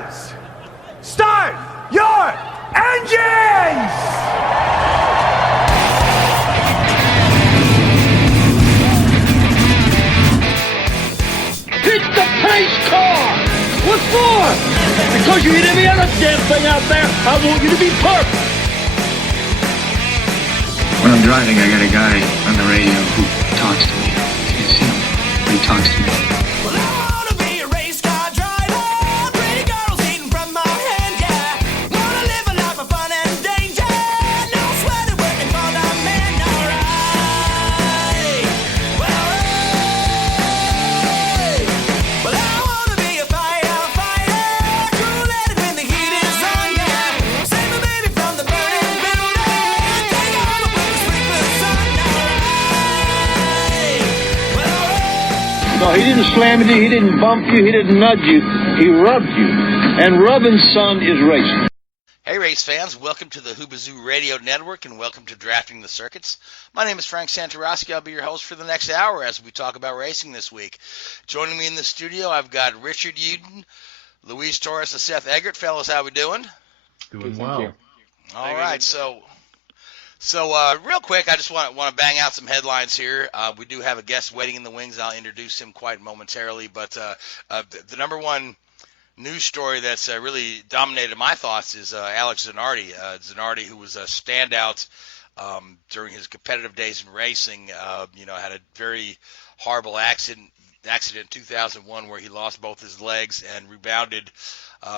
Drivers, start your engines! Hit the pace car! What for? Because you hit every other damn thing out there, I want you to be perfect! When I'm driving, I got a guy on the radio who talks to me. You see him, but he talks to me. Well, I wanna be a race car driver. Pretty girls eating from my hand, yeah. Wanna live a life of fun and danger. No sweating working for the man, alright. Well, I wanna be a firefighter. Cool-headed when the heat is on, yeah. Save my baby from the burning building. Take all the blue sleepless on, alright. No, he didn't slam you, he didn't bump you, he didn't nudge you, he rubbed you. And rubbing, son, is racing. Hey race fans, welcome to the Hoobazoo Radio Network and welcome to Drafting the Circuits. My name is Frank Santoroski. I'll be your host for the next hour as we talk about racing this week. Joining me in the studio, I've got Richard Youden, Luis Torres, and Seth Eggert. Fellas, how we doing? Doing well. All right, so real quick, I just want to bang out some headlines here. We do have a guest waiting in the wings. I'll introduce him quite momentarily, but the number one news story that's really dominated my thoughts is Alex Zanardi. Zanardi, who was a standout during his competitive days in racing, had a very horrible accident in 2001 where he lost both his legs and rebounded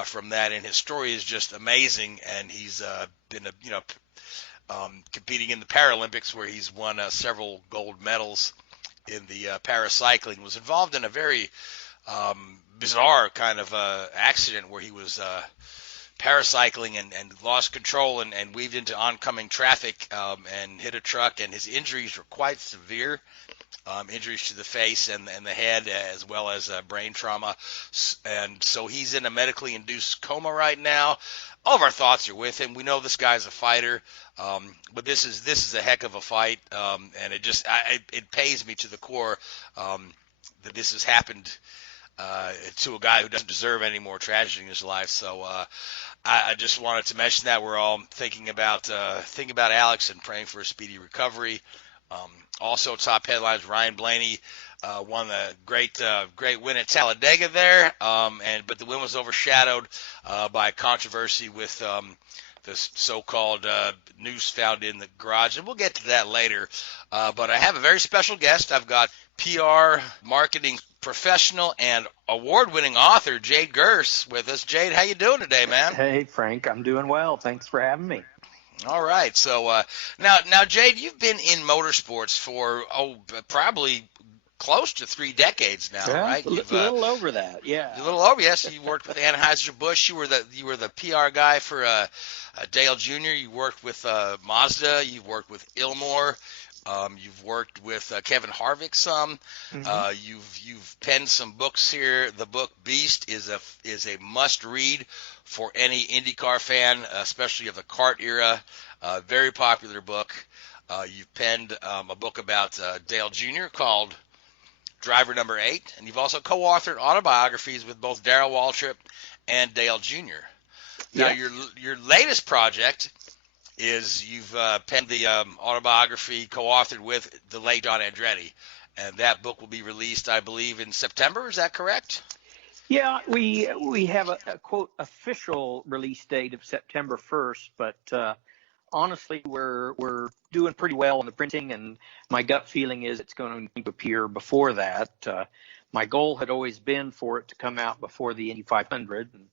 from that. And his story is just amazing. And he's been competing in the Paralympics where he's won several gold medals in the paracycling. Was involved in a very bizarre kind of accident where he was paracycling and lost control and weaved into oncoming traffic and hit a truck, and his injuries were quite severe, injuries to the face and the head as well as brain trauma, and so he's in a medically induced coma right now. All of our thoughts are with him. We know this guy's a fighter, but this is a heck of a fight, and it pains me to the core that this has happened to a guy who doesn't deserve any more tragedy in his life. So I just wanted to mention that we're all thinking about Alex and praying for a speedy recovery. Also, top headlines: Ryan Blaney won the great win at Talladega there, but the win was overshadowed by a controversy with the so-called noose found in the garage, and we'll get to that later. But I have a very special guest. I've got PR marketing professional and award-winning author Jade Gurss with us. Jade, how you doing today, man? Hey, Frank, I'm doing well. Thanks for having me. All right. So now, Jade, you've been in motorsports for probably close to 3 decades now, right? A little over that, yeah. A little over, yes. You worked with Anheuser-Busch. You were the PR guy for Dale Jr. You worked with Mazda. You worked with Ilmor. You've worked with Kevin Harvick some. Mm-hmm. You've penned some books here. The book Beast is a must-read for any IndyCar fan, especially of the kart era. Very popular book. You've penned a book about Dale Jr. called Driver Number 8, and you've also co-authored autobiographies with both Darrel Waltrip and Dale Jr. Now, your latest project is you've penned the autobiography co-authored with the late John Andretti, and that book will be released, I believe, in September. Is that correct? Yeah, we have a quote official release date of September 1st, but honestly, we're doing pretty well on the printing, and my gut feeling is it's going to appear before that. My goal had always been for it to come out before the Indy 500, and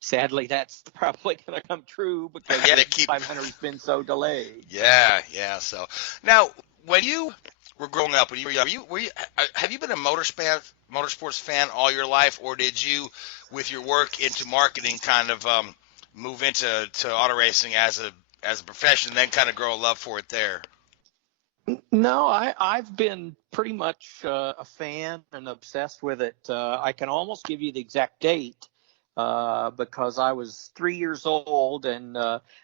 sadly, that's probably going to come true because the 500 has been so delayed. Yeah. So now, when you were growing up, when you were young, have you been a motorsports fan all your life, or did you, with your work into marketing, kind of move into auto racing as a profession, and then kind of grow a love for it there? No, I've been pretty much a fan and obsessed with it. I can almost give you the exact date because I was 3 years old, and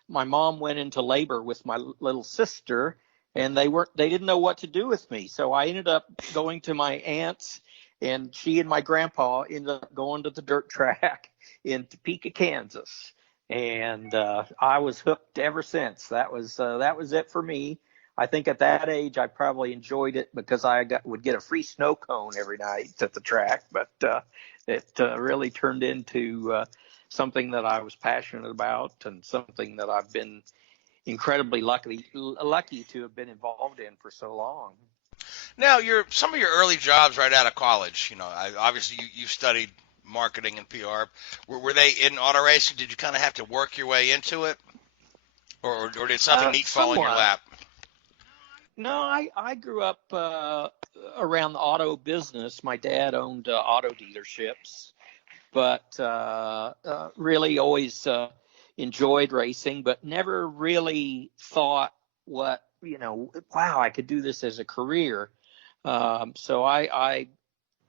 my mom went into labor with my little sister, and they didn't know what to do with me. So I ended up going to my aunt's And she and my grandpa ended up going to the dirt track in Topeka, Kansas. And I was hooked ever since. That was it for me. I think at that age, I probably enjoyed it because would get a free snow cone every night at the track. But it really turned into something that I was passionate about and something that I've been incredibly lucky to have been involved in for so long. Now, some of your early jobs right out of college, obviously you studied marketing and PR. Were they in auto racing? Did you kind of have to work your way into it, or did something neat fall in your lap? No, I grew up around the auto business. My dad owned auto dealerships, but really always enjoyed racing, but never really thought wow, I could do this as a career. So I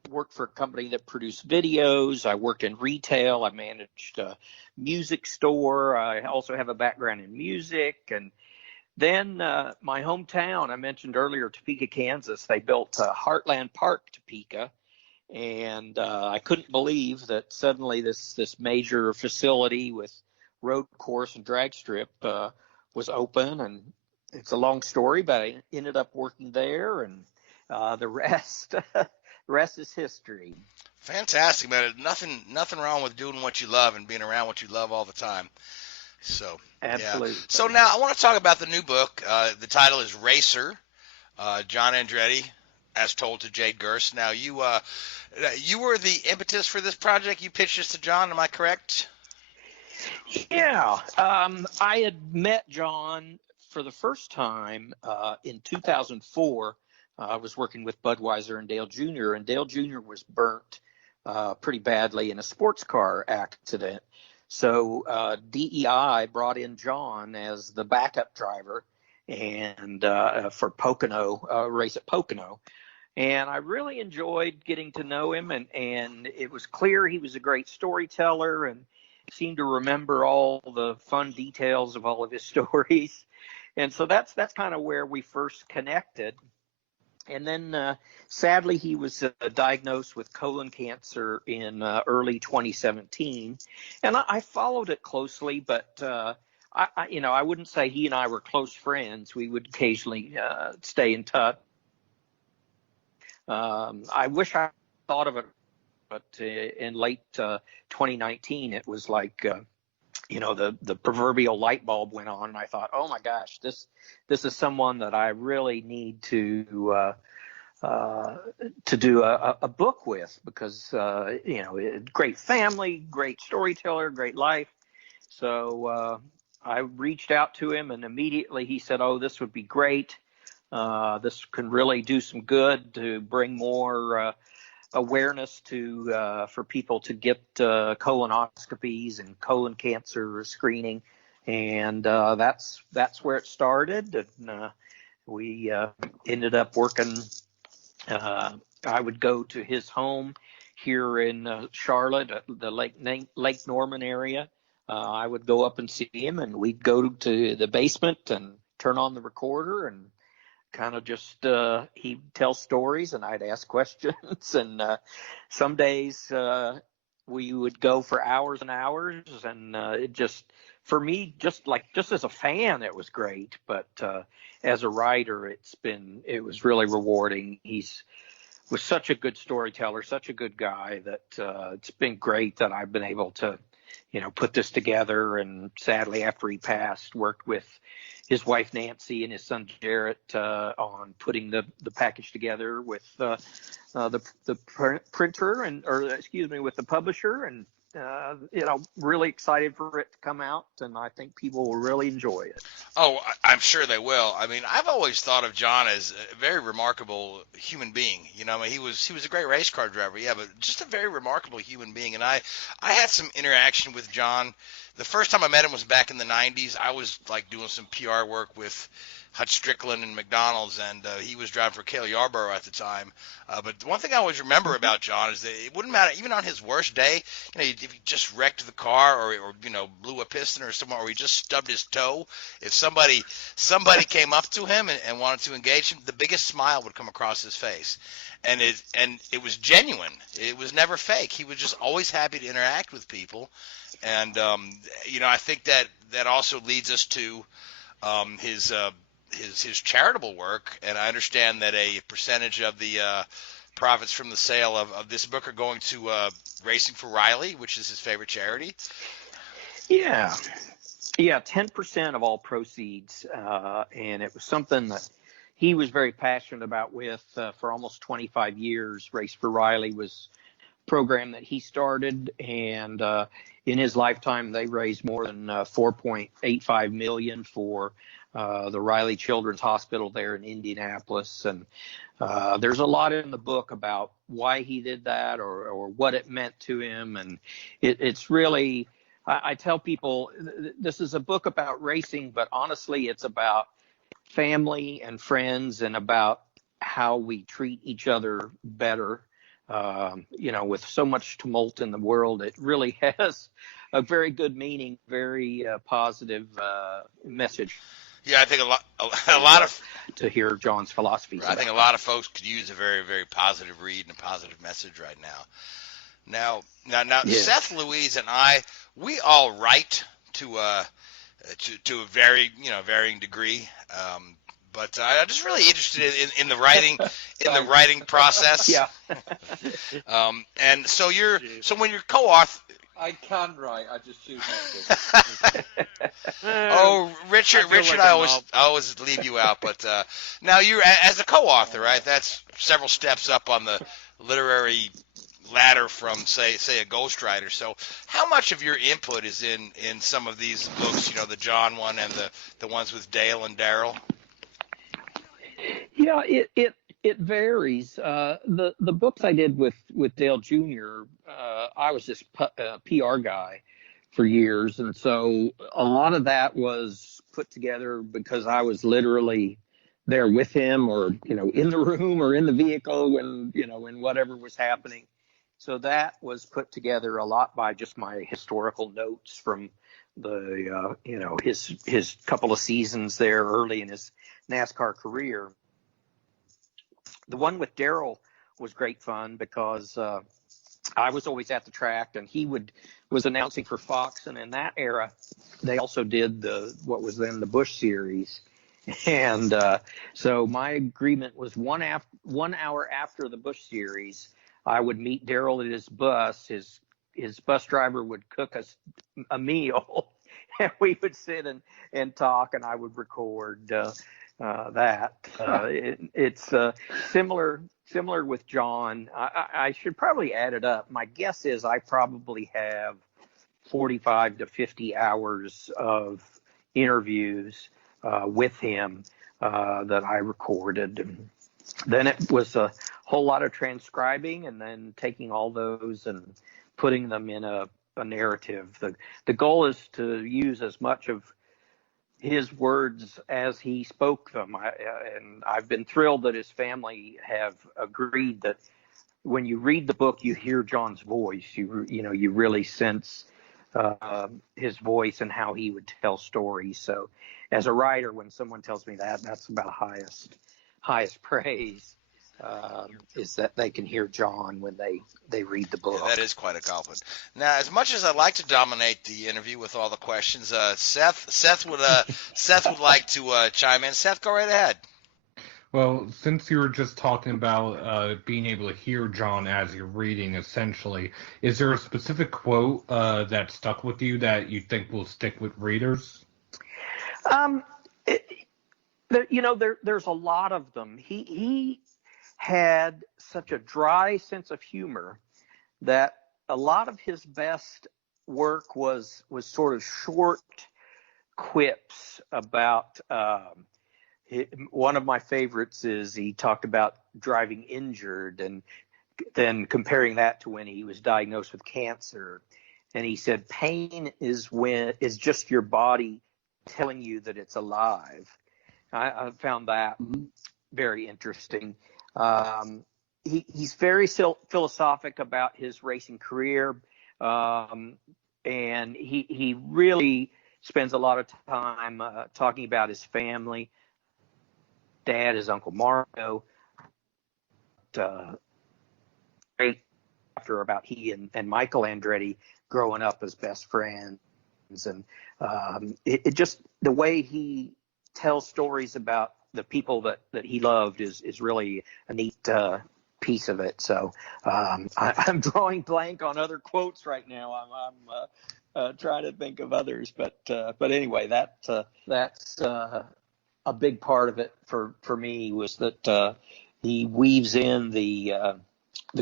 worked for a company that produced videos. I worked in retail. I managed a music store. I also have a background in music. And then my hometown, I mentioned earlier, Topeka, Kansas, they built Heartland Park, Topeka. And I couldn't believe that suddenly this major facility with road course and drag strip was open. And it's a long story, but I ended up working there, and the rest is history. Fantastic, man. Nothing wrong with doing what you love and being around what you love all the time. So absolutely. Yeah. So now I want to talk about the new book. The title is Racer, John Andretti, as told to Jade Gurss. Now you were the impetus for this project. You pitched this to John. Am I correct? Yeah. I had met John for the first time in 2004. I was working with Budweiser and Dale Jr., and Dale Jr. was burnt pretty badly in a sports car accident. So DEI brought in John as the backup driver and for Pocono, race at Pocono. And I really enjoyed getting to know him, and it was clear he was a great storyteller and seemed to remember all the fun details of all of his stories. And so that's kind of where we first connected. And then sadly, he was diagnosed with colon cancer in early 2017. And I followed it closely, but I wouldn't say he and I were close friends. We would occasionally stay in touch. I wish I thought of it, but in late 2019, it was like, the proverbial light bulb went on, and I thought, oh my gosh, this is someone that I really need to do a book with, because great family, great storyteller, great life. So I reached out to him, and immediately he said, oh, this would be great. This can really do some good to bring more awareness for people to get colonoscopies and colon cancer screening, and that's where it started. And we ended up working. I would go to his home here in Charlotte, the Lake Norman area. I would go up and see him, and we'd go to the basement and turn on the recorder and kind of just he'd tell stories and I'd ask questions. And some days we would go for hours and hours, and it just, for me, just as a fan, it was great. But as a writer, it was really rewarding. Was such a good storyteller, such a good guy, that it's been great that I've been able to, put this together. And sadly, after he passed, worked with his wife Nancy and his son Jarrett on putting the package together with the printer with the publisher, and really excited for it to come out, and I think people will really enjoy it. Oh, I'm sure they will. I mean, I've always thought of John as a very remarkable human being. He was a great race car driver, yeah, but just a very remarkable human being. And I had some interaction with John. The first time I met him was back in the 90s. I was like doing some PR work with Hutch Strickland and McDonald's, and he was driving for Cale Yarborough at the time. But the one thing I always remember about John is that it wouldn't matter, even on his worst day, if he just wrecked the car or blew a piston or something, or he just stubbed his toe, if somebody came up to him and wanted to engage him, the biggest smile would come across his face. and it was genuine. It was never fake. He was just always happy to interact with people, and I think that also leads us to his charitable work. And I understand that a percentage of the profits from the sale of this book are going to Racing for Riley, which is his favorite charity. Yeah. Yeah, 10% of all proceeds, and it was something that he was very passionate about for almost 25 years. Race for Riley was a program that he started, and in his lifetime, they raised more than $4.85 million for the Riley Children's Hospital there in Indianapolis. And there's a lot in the book about why he did that or what it meant to him, and it's really... I tell people this is a book about racing, but honestly, it's about family and friends and about how we treat each other better. With so much tumult in the world, it really has a very good meaning, very positive message. Yeah, I think a lot of to hear John's philosophies. I think a lot of folks could use a very, very positive read and a positive message right now. Now, yes. Seth, Louise, and I, we all write to a varying degree. But I'm just really interested in the writing, the writing process. Yeah. And so when you're co-author. I can write. I just choose not to. Oh, Richard, I always leave you out. But now you're as a co-author, right? That's several steps up on the literary ladder from say a ghostwriter. So how much of your input is in some of these books, the John one and the ones with Dale and Darrel? Yeah, it varies. The books I did with Dale Jr., I was just PR guy for years, and so a lot of that was put together because I was literally there with him, or in the room or in the vehicle when when whatever was happening. So that was put together a lot by just my historical notes from the his couple of seasons there early in his NASCAR career. The one with Darrel was great fun because I was always at the track, and he was announcing for Fox, and in that era they also did what was then the Busch Series. And so my agreement was 1 hour after the Busch Series, I would meet Darrel at his bus. His bus driver would cook us a meal, and we would sit and talk, and I would record that. It's similar with John. I should probably add it up. My guess is I probably have 45 to 50 hours of interviews with him that I recorded. And then it was a whole lot of transcribing and then taking all those and putting them in a narrative. The goal is to use as much of his words as he spoke them. And I've been thrilled that his family have agreed that when you read the book, you hear John's voice. You really sense his voice and how he would tell stories. So as a writer, when someone tells me that's about highest praise, is that they can hear John when they read the book. Yeah, that is quite a compliment. Now, as much as I'd like to dominate the interview with all the questions, Seth would like to chime in. Seth, go right ahead. Well, since you were just talking about being able to hear John as you're reading, essentially, is there a specific quote that stuck with you that you think will stick with readers? There's a lot of them. He had such a dry sense of humor that a lot of his best work was sort of short quips about. One of my favorites is he talked about driving injured and then comparing that to when he was diagnosed with cancer. And he said, pain is just your body telling you that it's alive. I found that very interesting. He's very philosophic about his racing career. And he really spends a lot of time talking about his family. Dad, his Uncle Marco, great chapter about he and Michael Andretti growing up as best friends, and it just the way he tells stories about the people that he loved is really a neat piece of it. So I'm drawing blank on other quotes right now. I'm trying to think of others, but anyway, that's a big part of it for me was that he weaves in the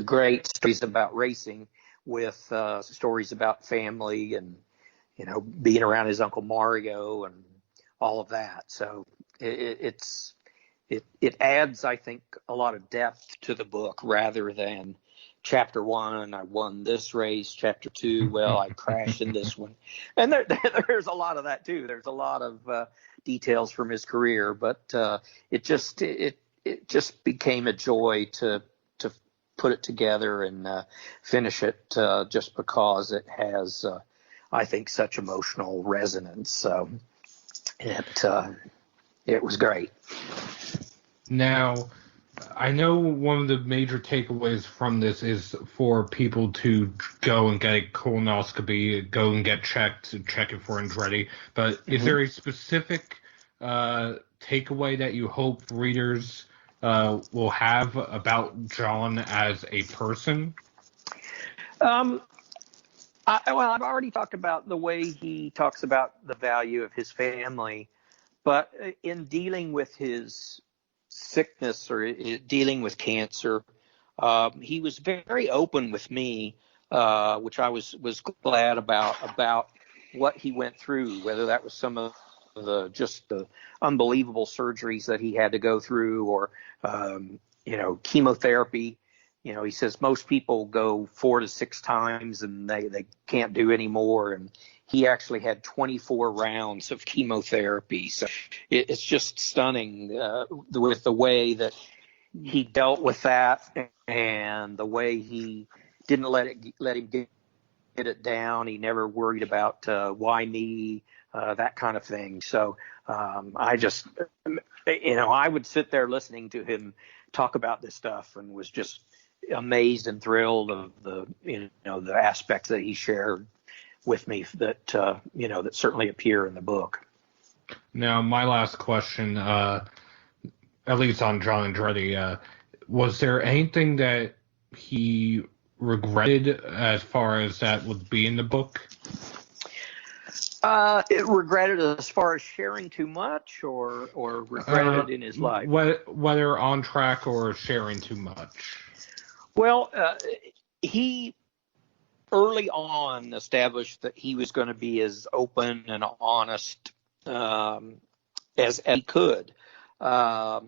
great stories about racing with stories about family and being around his Uncle Mario and all of that. So it adds, I think, a lot of depth to the book rather than chapter 1, I won this race. Chapter 2, well, I crashed in this one. And there's a lot of that too. There's a lot of details from his career, but it just became a joy to put it together and finish it just because it has, I think, such emotional resonance. So it was great. Now, I know one of the major takeaways from this is for people to go and get a colonoscopy, go and get checked, check it for Andretti. But is there a specific takeaway that you hope readers will have about John as a person? Well, I've already talked about the way he talks about the value of his family, but in dealing with his sickness or dealing with cancer, he was very open with me, which I was glad about what he went through, whether that was some of the unbelievable surgeries that he had to go through or chemotherapy. He says most people go 4 to 6 times and they can't do any more, and he actually had 24 rounds of chemotherapy. So it's just stunning with the way that he dealt with that and the way he didn't let him get it down. He never worried about why me, that kind of thing. So I just, I would sit there listening to him talk about this stuff and was just amazed and thrilled of the aspects that he shared with me that that certainly appear in the book. Now, my last question, at least on John Andretti, was there anything that he regretted as far as that would be in the book? It regretted as far as sharing too much or regretted in his life? Whether on track or sharing too much. Well, he early on established that he was going to be as open and honest as he could. And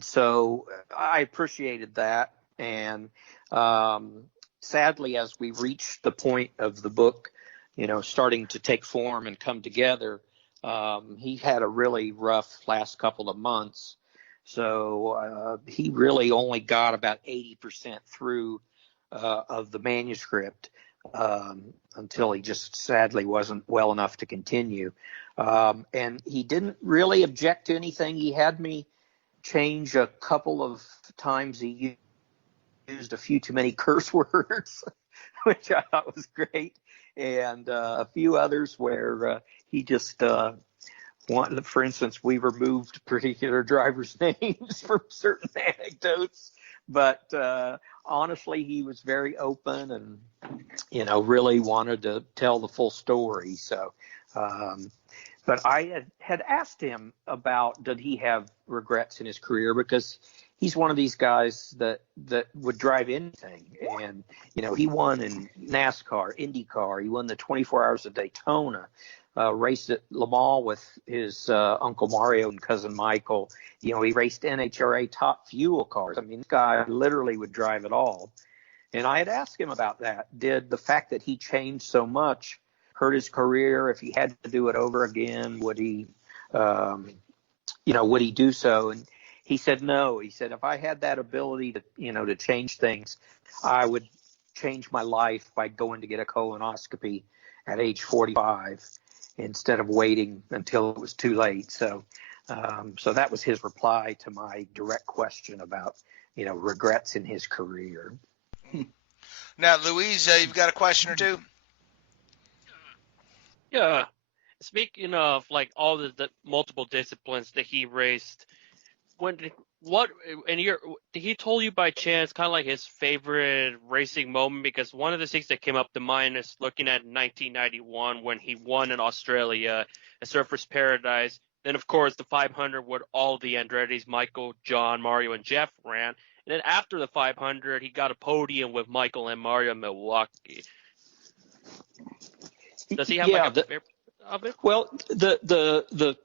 so I appreciated that. And sadly, as we reached the point of the book, starting to take form and come together, he had a really rough last couple of months. So he really only got about 80% through of the manuscript until he just sadly wasn't well enough to continue. And he didn't really object to anything. He had me change a couple of times. He used a few too many curse words, which I thought was great, and a few others where he just wanted, for instance, we removed particular drivers' names from certain anecdotes, but honestly, he was very open and, really wanted to tell the full story. So, but I had asked him about, did he have regrets in his career? Because he's one of these guys that would drive anything. And, he won in NASCAR, IndyCar. He won the 24 Hours of Daytona, raced at Le Mans with his Uncle Mario and cousin Michael. He raced NHRA top fuel cars. I mean, this guy literally would drive it all. And I had asked him about that. Did the fact that he changed so much hurt his career? If he had to do it over again, would he do so? And he said no. He said, if I had that ability to, to change things, I would change my life by going to get a colonoscopy at age 45 instead of waiting until it was too late. So that was his reply to my direct question about, regrets in his career. Now, Louise, you've got a question or two? Yeah. Speaking of like all the multiple disciplines that he raced, did he told you by chance kind of like his favorite racing moment? Because one of the things that came up to mind is looking at 1991 when he won in Australia at Surfers Paradise. Then of course the 500 with all the Andretti's, Michael, John, Mario, and Jeff ran. And then after the 500, he got a podium with Michael and Mario in Milwaukee. Does he have like a favorite of it? Well, the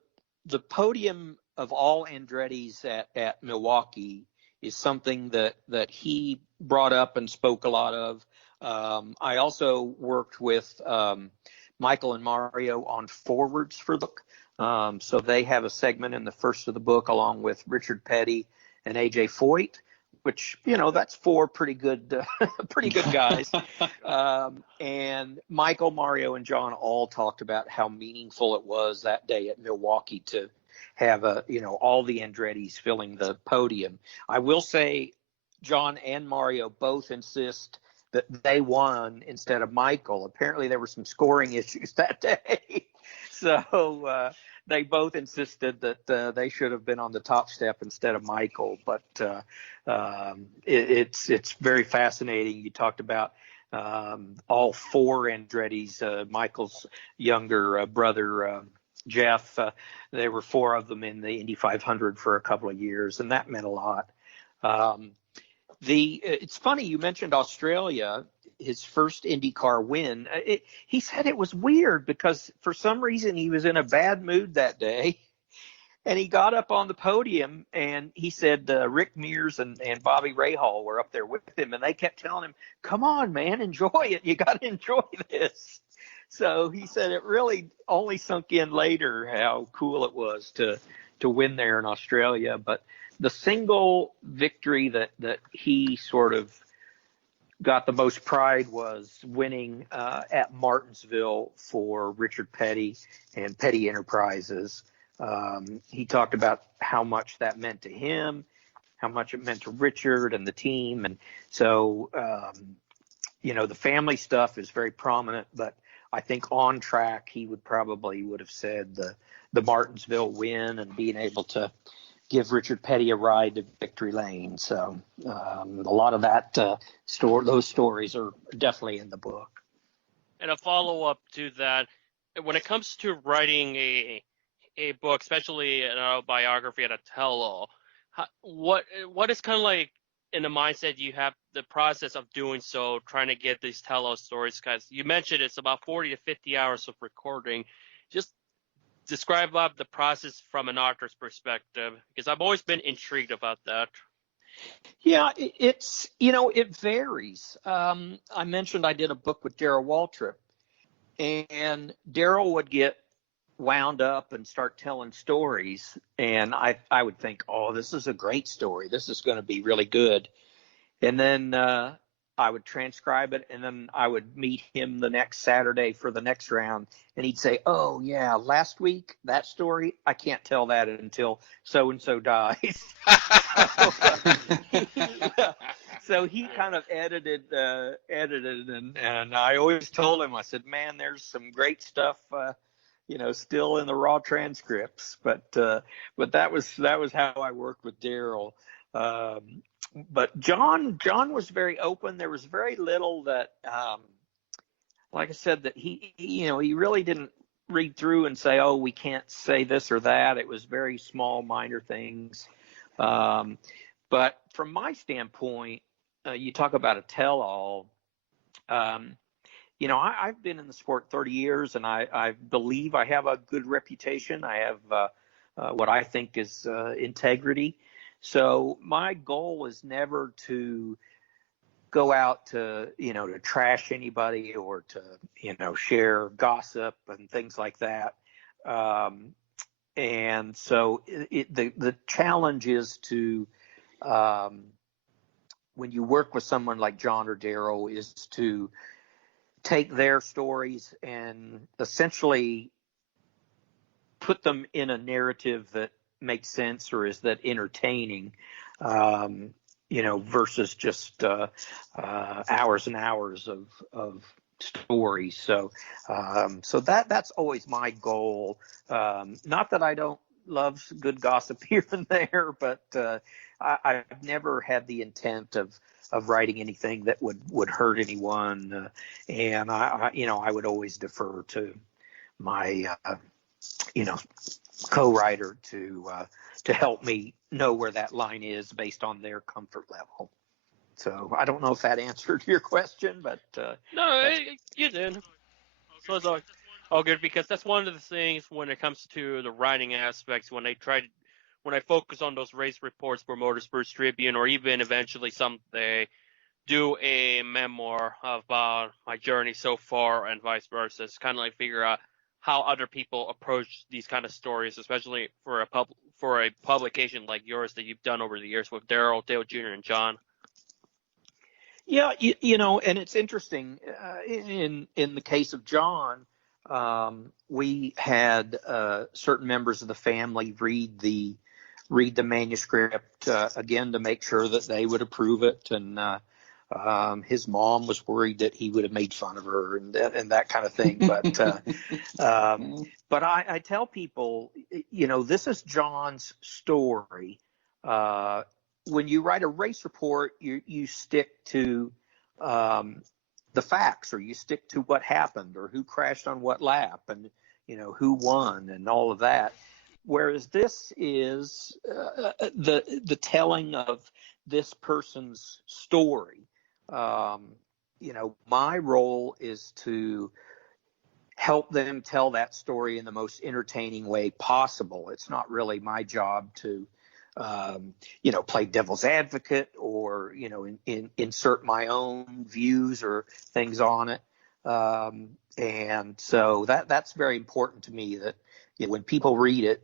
podium of all Andretti's at Milwaukee is something that he brought up and spoke a lot of. I also worked with Michael and Mario on forwards for the book. So they have a segment in the first of the book along with Richard Petty and AJ Foyt, which, that's four pretty good guys. And Michael, Mario, and John all talked about how meaningful it was that day at Milwaukee to have all the Andretti's filling the podium. I will say John and Mario both insist that they won instead of Michael. Apparently there were some scoring issues that day. So they both insisted that they should have been on the top step instead of Michael. But it's very fascinating. You talked about all four Andretti's, Michael's younger brother, Jeff. There were four of them in the Indy 500 for a couple of years, and that meant a lot. It's funny you mentioned Australia, his first IndyCar win. He said it was weird because for some reason he was in a bad mood that day, and he got up on the podium and he said Rick Mears and Bobby Rahal were up there with him, and they kept telling him, "Come on, man, enjoy it. You got to enjoy this." So he said it really only sunk in later how cool it was to win there in Australia. But the single victory that he sort of got the most pride was winning at Martinsville for Richard Petty and Petty Enterprises. He talked about how much that meant to him, how much it meant to Richard and the team. And so, the family stuff is very prominent, but I think on track, he would have said the Martinsville win and being able to give Richard Petty a ride to victory lane. So a lot of that those stories are definitely in the book. And a follow-up to that, when it comes to writing a book, especially an autobiography and a tell-all, what is kind of like in the mindset you have the process of doing so, trying to get these tell-all stories? Because you mentioned it's about 40 to 50 hours of recording. Just describe the process from an author's perspective, because I've always been intrigued about that. Yeah, it varies. I mentioned I did a book with Darrel Waltrip, and Darrel would get wound up and start telling stories, and I would think, oh, this is a great story. This is going to be really good. And then I would transcribe it, and then I would meet him the next Saturday for the next round, and he'd say, oh, yeah, last week, that story, I can't tell that until so-and-so dies. So he kind of edited, and I always told him, I said, man, there's some great stuff, still in the raw transcripts. But that was how I worked with Darrel. But John was very open. There was very little that, like I said, that he really didn't read through and say, oh, we can't say this or that. It was very small, minor things. But from my standpoint, you talk about a tell-all. I've been in the sport 30 years, and I believe I have a good reputation. I have what I think is integrity. So my goal is never to go out to trash anybody or to, share gossip and things like that. And so the challenge is to, when you work with someone like John or Darrel, is to take their stories and essentially put them in a narrative that makes sense or is that entertaining. versus just hours and hours of stories. So that's always my goal. Not that I don't love good gossip here and there, but I've never had the intent of writing anything that would hurt anyone, and I would always defer to my co-writer to help me know where that line is based on their comfort level. So I don't know if that answered your question, but No, you did. So it's all good, because that's one of the things when it comes to the writing aspects, when I focus on those race reports for Motorsports Tribune, or even eventually someday do a memoir about my journey so far and vice versa. It's kind of like figure out how other people approach these kind of stories, especially for a publication like yours that you've done over the years with Darrel, Dale Jr., and John. Yeah, and it's interesting. In the case of John, we had certain members of the family read the manuscript again to make sure that they would approve it, and his mom was worried that he would have made fun of her and that kind of thing. But I tell people, this is John's story. When you write a race report, you stick to the facts, or you stick to what happened, or who crashed on what lap, and who won, and all of that. Whereas this is the telling of this person's story. My role is to help them tell that story in the most entertaining way possible. It's not really my job to play devil's advocate, or insert my own views or things on it. And so that's very important to me, that when people read it,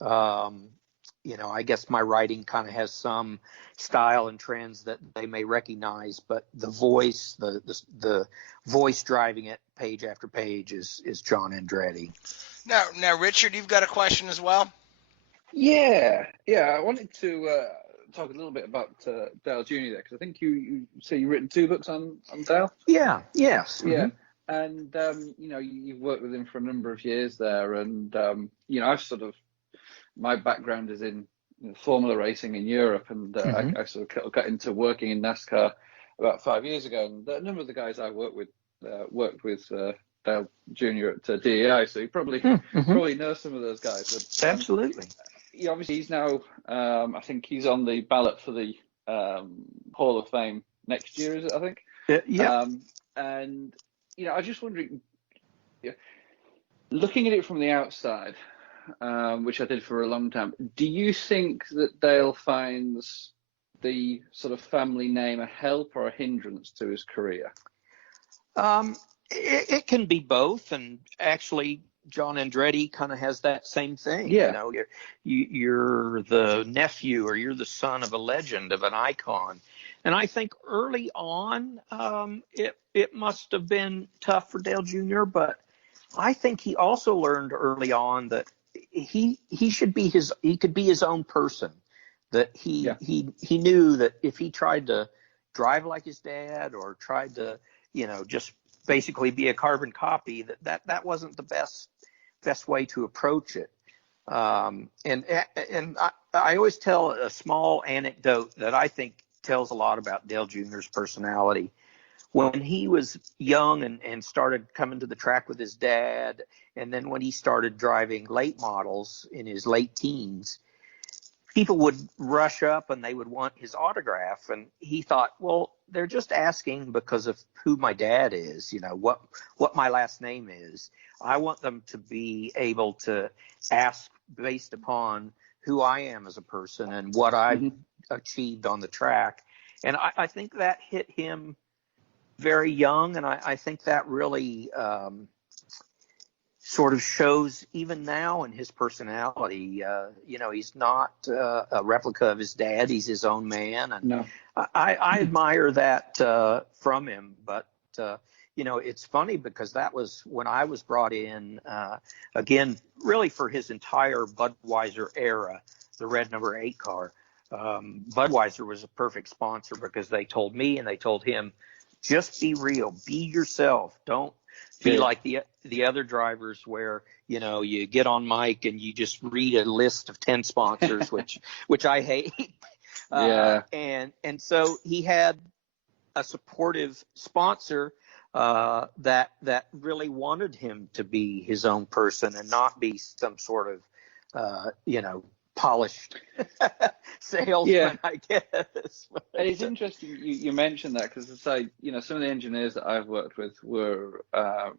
I guess my writing kind of has some style and trends that they may recognize, but the voice driving it page after page is John Andretti. Now, Richard, you've got a question as well? Yeah. I wanted to talk a little bit about Dale Jr. there, because I think you say you've written 2 books on Dale. Yeah. Yes. Yeah. And you've worked with him for a number of years there, and I've sort of, my background is in Formula racing in Europe, and I sort of got into working in NASCAR about 5 years ago, and a number of the guys I worked with Dale Jr. at DEI, so you probably know some of those guys. But, absolutely. Obviously, he's now, I think he's on the ballot for the Hall of Fame next year, is it, I think? Yeah. And, I was just wondering, looking at it from the outside, which I did for a long time, do you think that Dale finds the sort of family name a help or a hindrance to his career? It can be both, and actually John Andretti kind of has that same thing. Yeah. You're the nephew, or you're the son of a legend, of an icon. And I think early on, it must have been tough for Dale Jr., but I think he also learned early on that he could be his own person, that he knew that if he tried to drive like his dad, or tried to, just basically be a carbon copy, that wasn't the best way to approach it. And I always tell a small anecdote that I think tells a lot about Dale Jr.'s personality. When he was young and started coming to the track with his dad, and then when he started driving late models in his late teens, people would rush up and they would want his autograph. And he thought, well, they're just asking because of who my dad is, what my last name is. I want them to be able to ask based upon who I am as a person and what I've achieved on the track. And I think that hit him very young, and I think that really sort of shows even now in his personality. He's not a replica of his dad. He's his own man, and no. I admire that from him. But it's funny, because that was when I was brought in, again, really for his entire Budweiser era, the red number 8 car. Budweiser was a perfect sponsor because they told me and they told him, just be real, be yourself. Don't be like the other drivers where, you know, you get on mic and you just read a list of 10 sponsors, which I hate. And so he had a supportive sponsor that really wanted him to be his own person and not be some sort of, you know, polished salesman, I guess. And it's interesting you mentioned that, because it's like, you know, some of the engineers that I've worked with were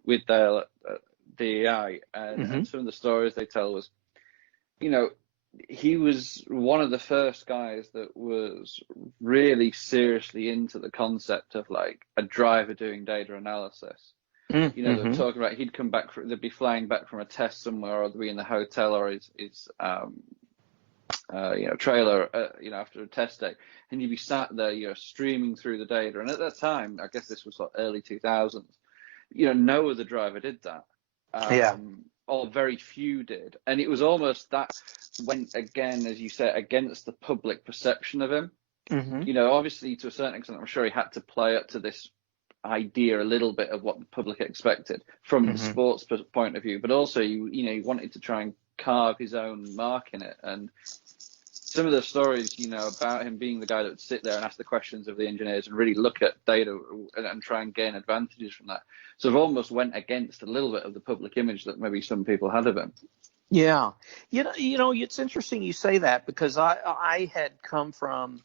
with Dale at DEI, and some of the stories they tell was, you know, he was one of the first guys that was really seriously into the concept of like a driver doing data analysis. You know, they're talking about he'd come back, they'd be flying back from a test somewhere, or they'd be in the hotel or his you know, trailer, you know, after a test day, and you'd be sat there, you know, streaming through the data. And at that time, I guess this was like early 2000s, you know, no other driver did that. Or very few did. And it was almost that went, again, as you said, against the public perception of him. You know, obviously, to a certain extent, I'm sure he had to play up to this idea a little bit of what the public expected from the sports point of view, but also, you know, he wanted to try and carve his own mark in it. And some of the stories, you know, about him being the guy that would sit there and ask the questions of the engineers and really look at data and try and gain advantages from that, sort of almost went against a little bit of the public image that maybe some people had of him. Yeah. You know, it's interesting you say that, because I had come from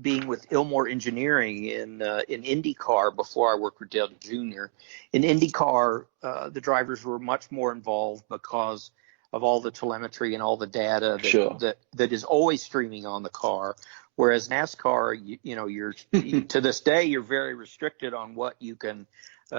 being with Ilmor Engineering in IndyCar before I worked with Dale Jr. In IndyCar, the drivers were much more involved because of all the telemetry and all the data that is always streaming on the car. Whereas NASCAR, you know, you're to this day, you're very restricted on what you can,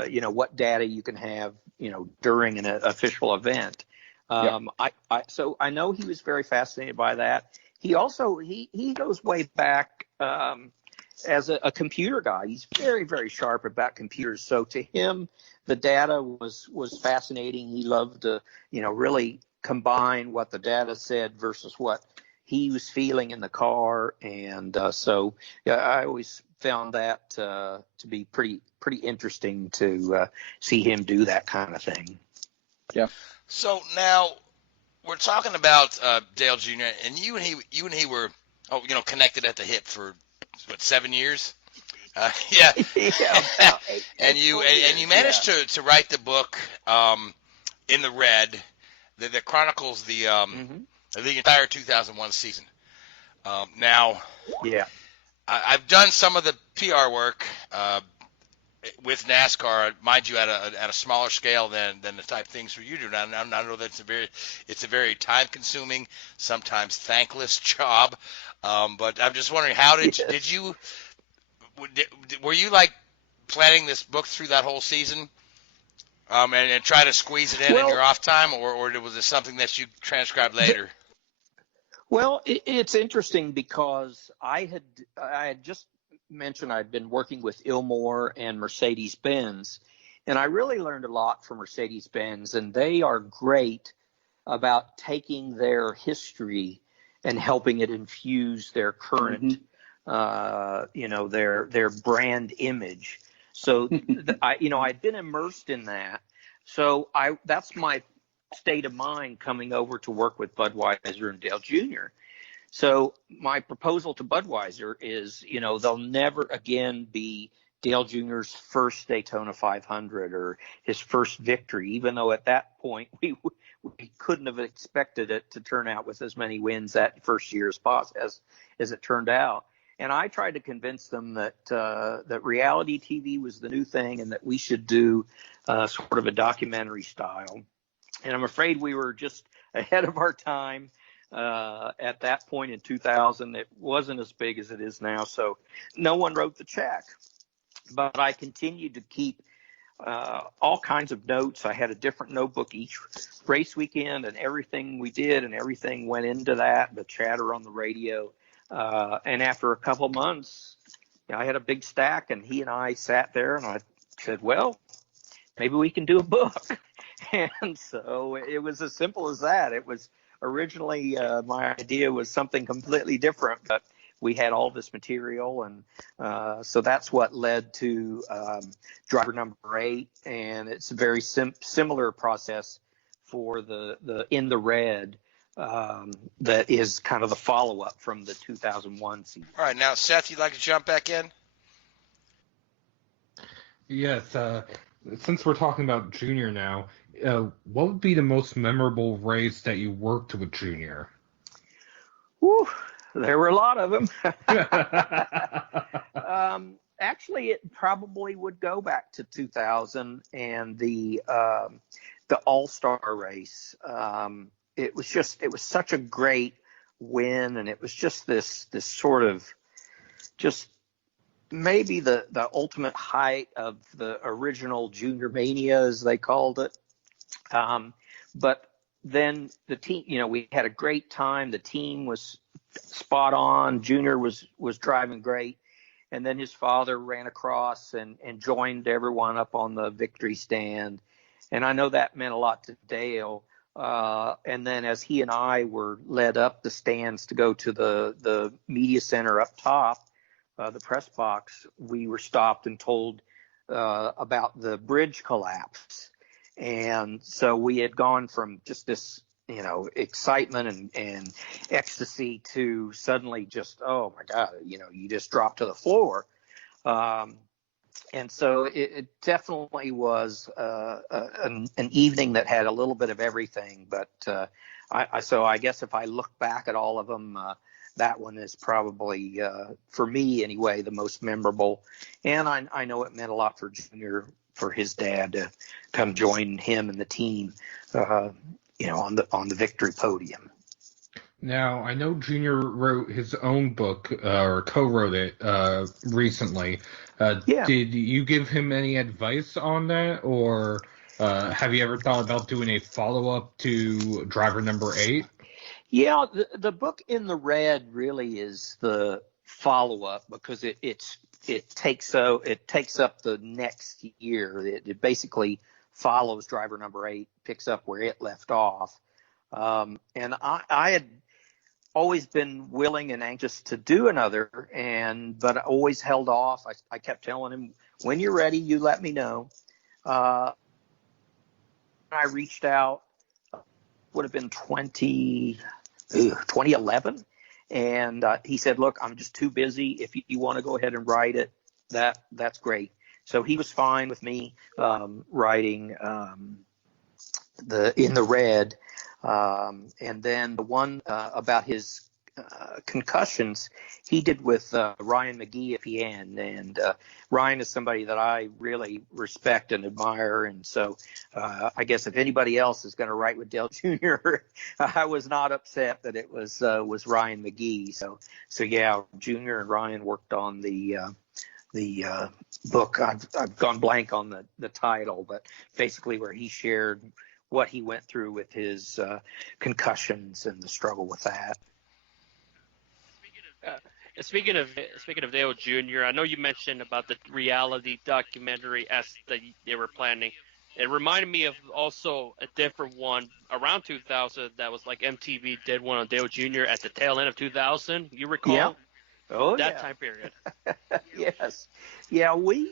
you know, what data you can have, you know, during an official event. So I know he was very fascinated by that. He also, he goes way back as a computer guy. He's very, very sharp about computers. So to him, the data was fascinating. He loved to, you know, really combine what the data said versus what he was feeling in the car. And so I always found that to be pretty interesting to see him do that kind of thing. Yeah. So now we're talking about Dale Jr. and you and he were, you know, connected at the hip for what, 7 years? Yeah. And you managed to write the book In the Red that chronicles the entire 2001 season. Now, I've done some of the PR work with NASCAR, mind you, at a smaller scale than the type of things you do. Now, I know that it's a very time-consuming, sometimes thankless job. But I'm just wondering, how were you like planning this book through that whole season? And try to squeeze it in your off time, or was it something that you transcribed later? Well, it's interesting because I had just mentioned I'd been working with Ilmor and Mercedes-Benz, and I really learned a lot from Mercedes-Benz, and they are great about taking their history and helping it infuse their current, you know, their brand image. So I'd been immersed in that. So that's my state of mind coming over to work with Budweiser and Dale Jr. So my proposal to Budweiser is, you know, they'll never again be Dale Jr.'s first Daytona 500 or his first victory, even though at that point we couldn't have expected it to turn out with as many wins that first year as it turned out. And I tried to convince them that reality TV was the new thing and that we should do sort of a documentary style. And I'm afraid we were just ahead of our time at that point in 2000. It wasn't as big as it is now, so no one wrote the check. But I continued to keep all kinds of notes. I had a different notebook each race weekend, and everything we did and everything went into that, the chatter on the radio. And after a couple months, I had a big stack, and he and I sat there, and I said, well, maybe we can do a book. And so it was as simple as that. It was originally my idea was something completely different, but we had all this material, and so that's what led to driver number 8, and it's a very similar process for the In the Red. That is kind of the follow-up from the 2001 season. All right, now Seth, you'd like to jump back in? Yes. Since we're talking about Junior now, what would be the most memorable race that you worked with Junior? Whew, there were a lot of them. Actually, it probably would go back to 2000 and the All-Star race. It was such a great win, and it was just this sort of just maybe the ultimate height of the original Junior Mania, as they called it. But then the team, we had a great time. The team was spot on. Junior was driving great. And then his father ran across and joined everyone up on the victory stand. And I know that meant a lot to Dale. And then as he and I were led up the stands to go to the media center up top, the press box, we were stopped and told about the bridge collapse. And so we had gone from just this, excitement and ecstasy to suddenly just, oh my God, you just dropped to the floor. And so it definitely was an evening that had a little bit of everything. But I guess if I look back at all of them, that one is probably, for me anyway, the most memorable. And I know it meant a lot for Junior, for his dad to come join him and the team, on the victory podium. Now, I know Junior wrote his own book, or co-wrote it recently. Yeah. Did you give him any advice on that, or have you ever thought about doing a follow-up to driver number 8? Yeah, the book In the Red really is the follow-up because it takes up the next year. It basically follows driver number 8, picks up where it left off. And I had always been willing and anxious to do another, but I always held off. I kept telling him, when you're ready, you let me know. I reached out, would have been 2011. And he said, look, I'm just too busy. If you want to go ahead and write it, that's great. So he was fine with me writing the In the Red. And then the one about his concussions, he did with Ryan McGee at the end. And Ryan is somebody that I really respect and admire. And so I guess if anybody else is going to write with Dale Jr., I was not upset that it was Ryan McGee. So yeah, Junior and Ryan worked on the book. I've gone blank on the title, but basically where he shared what he went through with his concussions and the struggle with that. Speaking of Dale Jr., I know you mentioned about the reality documentary that they were planning. It reminded me of also a different one around 2000 that was like MTV did one on Dale Jr. at the tail end of 2000. You recall? Yeah. Oh, that yeah. time period. Yes. Yeah, we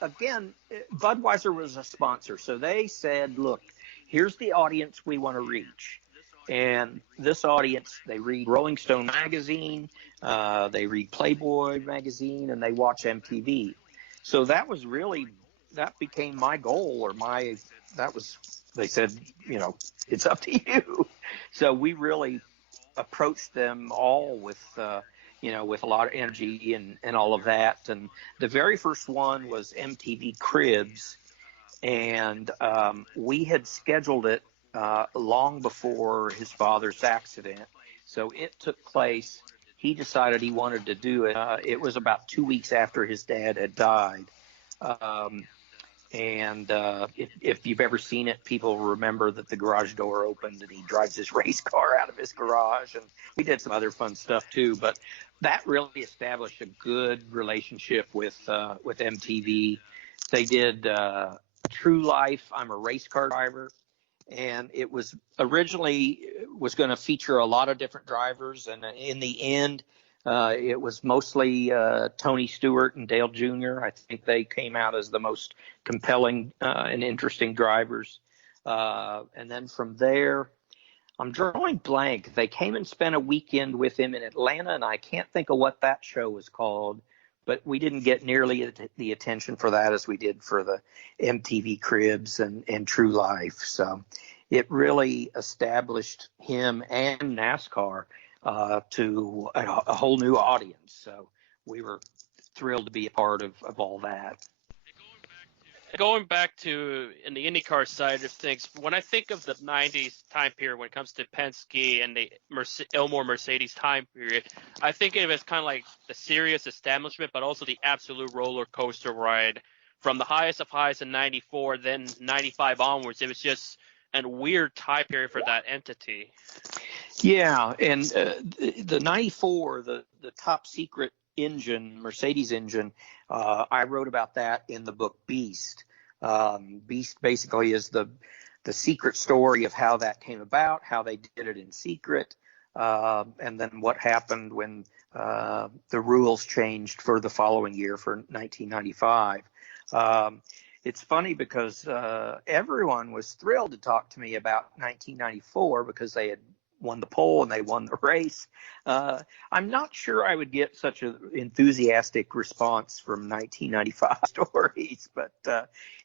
again, Budweiser was a sponsor, so they said, look, here's the audience we want to reach. And this audience, they read Rolling Stone magazine, they read Playboy magazine, and they watch MTV. So that became my goal, they said, it's up to you. So we really approached them all with a lot of energy and all of that. And the very first one was MTV Cribs, and we had scheduled it long before his father's accident. So it took place. He decided he wanted to do it. It was about 2 weeks after his dad had died. And if you've ever seen it, people remember that the garage door opened and he drives his race car out of his garage. And we did some other fun stuff too. But that really established a good relationship with MTV. They did True Life, I'm a Race Car Driver. and it was originally was going to feature a lot of different drivers, and in the end, it was mostly Tony Stewart and Dale Jr. I think they came out as the most compelling and interesting drivers. And then from there, I'm drawing blank. They came and spent a weekend with him in Atlanta, and I can't think of what that show was called, but we didn't get nearly the attention for that as we did for the MTV Cribs and True Life. So it really established him and NASCAR to a whole new audience. So we were thrilled to be a part of all that. Going back to in the IndyCar side of things, when I think of the 90s time period when it comes to Penske and the Elmore Mercedes time period, I think of it as kind of like the serious establishment, but also the absolute roller coaster ride from the highest of highs in 94, then 95 onwards. It was just a weird time period for that entity. Yeah, and the 94, the top secret engine, Mercedes engine, I wrote about that in the book Beast. Beast basically is the secret story of how that came about, how they did it in secret, and then what happened when the rules changed for the following year for 1995. It's funny because everyone was thrilled to talk to me about 1994 because they had won the pole and they won the race. I'm not sure I would get such an enthusiastic response from 1995 stories, but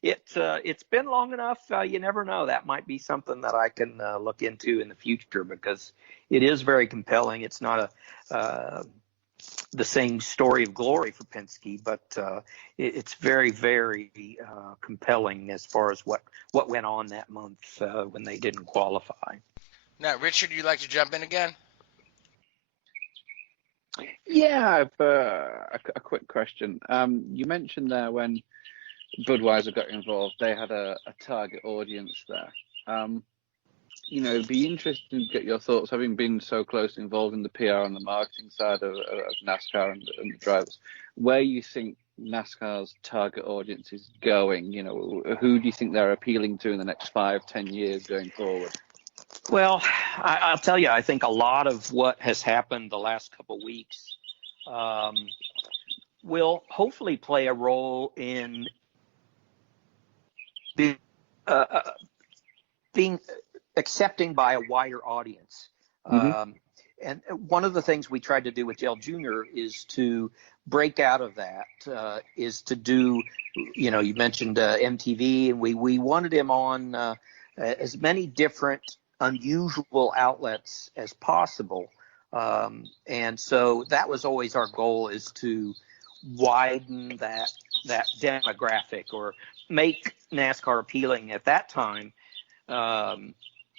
it's been long enough. You never know. That might be something that I can look into in the future because it is very compelling. It's not the same story of glory for Penske, but it's very, very compelling as far as what went on that month when they didn't qualify. Now, Richard, you'd like to jump in again? Yeah, I've a quick question. You mentioned there when Budweiser got involved, they had a target audience there. It'd be interesting to get your thoughts, having been so closely involved in the PR and the marketing side of NASCAR and the drivers, where you think NASCAR's target audience is going. Who do you think they're appealing to in the next 5-10 years going forward? Well, I'll tell you, I think a lot of what has happened the last couple of weeks will hopefully play a role in being accepting by a wider audience. Mm-hmm. And one of the things we tried to do with Dale Jr. is to break out of that, is to do, you mentioned MTV, and we wanted him on as many different unusual outlets as possible. And so that was always our goal, is to widen that demographic or make NASCAR appealing. At that time,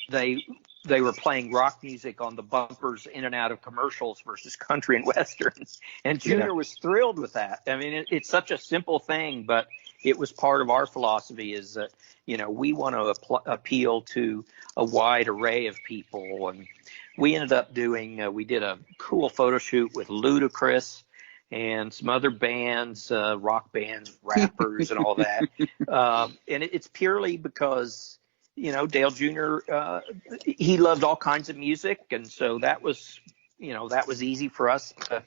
they were playing rock music on the bumpers in and out of commercials versus country and westerns. And Junior was thrilled with that. I mean, it's such a simple thing, but it was part of our philosophy, is that, we want to appeal to a wide array of people. And we ended up doing, we did a cool photo shoot with Ludacris and some other bands, rock bands, rappers, and all that. And it's purely because, Dale Jr., he loved all kinds of music. And so that was easy for us to,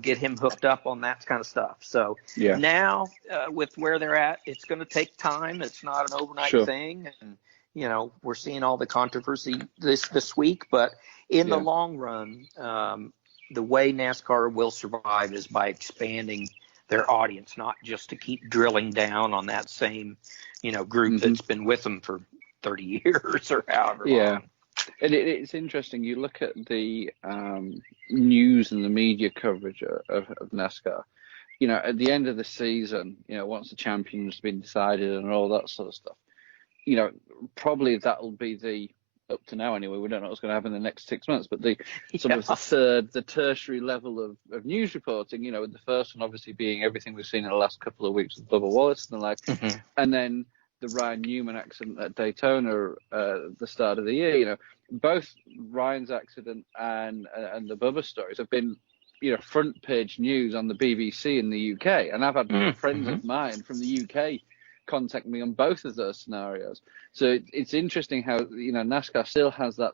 get him hooked up on that kind of stuff. So now with where they're at, it's going to take time. It's not an overnight thing. And, we're seeing all the controversy this week, but in the long run, the way NASCAR will survive is by expanding their audience, not just to keep drilling down on that same, group that's been with them for 30 years or however long. And it's interesting. You look at the news and the media coverage of NASCAR. At the end of the season, once the champion's been decided and all that sort of stuff, probably that'll be up to now anyway, we don't know what's going to happen in the next 6 months, but the sort of the tertiary level of news reporting, the first one obviously being everything we've seen in the last couple of weeks with Bubba Wallace and the like, and then the Ryan Newman accident at Daytona at the start of the year. Both Ryan's accident and the Bubba stories have been, front page news on the BBC in the UK. And I've had friends of mine from the UK contact me on both of those scenarios. So it's interesting how, you know, NASCAR still has that,